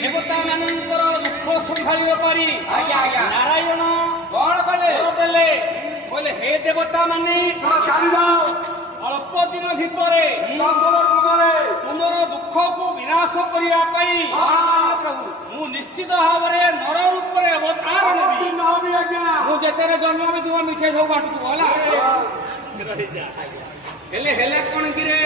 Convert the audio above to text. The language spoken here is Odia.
ଦେବତା ମାନଙ୍କର ଦୁଃଖ ସମ୍ଭାଳିବା ପାରି ନାରାୟଣ କଣ କଲେ କହିଲେ ହେ ଦେବତା ମାନେ ଅଳ୍ପ ଦିନ ଭିତରେ ତୁମର ଦୁଃଖକୁ ବିନାଶ କରିବା ପାଇଁ ମୁଁ ନିଶ୍ଚିତ ଭାବରେ ନର ରୂପରେ ଅବତାର ନେବି। ମୁଁ ଯେତେବେଳେ ଜନ୍ମ ବି ତୁମ ମିଠେଇ ସବୁ ବାଟୁଥିବ ହେଲା। ହେଲେ କଣ କିରେ